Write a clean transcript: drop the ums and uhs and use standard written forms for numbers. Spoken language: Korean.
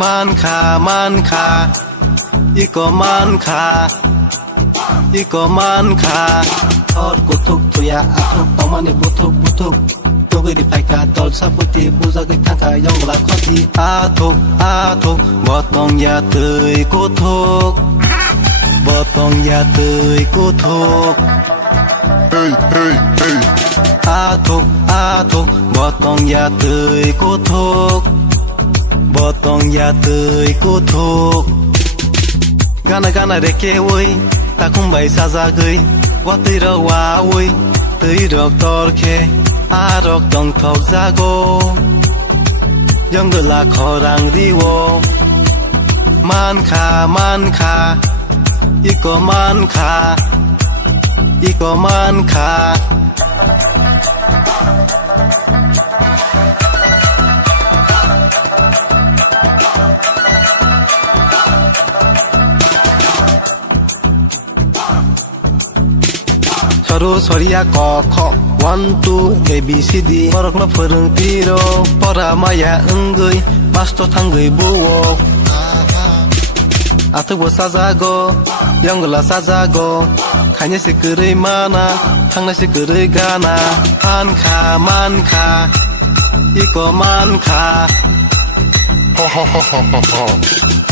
많카 이거 많카 어르고톡토야 아톡 어머니 보톡 도그리 파이카 돌사부티 부자그 탕카 영라 커디 아톡 버똥야 뜨이 고톡 아톡 버똥야 뜨이 고톡 Gana reke oi ta không bay xa ra gơi quá tươi rơ quá oi tươi rọc tor khe a rọc dòng thọc ra go yang gơ là khó ràng đi wo man kha iko man kha 서로 서리야 거커 1, 2, A, B, C, D 버럭나 퍼릉 띠로 버라마야 응거이 마스터 탕거이 부워 아트고 사자고 영글라 사자고 카니시 그르이 마나 탕나시 그르이 가나 많카 이거 많카 호호호호호호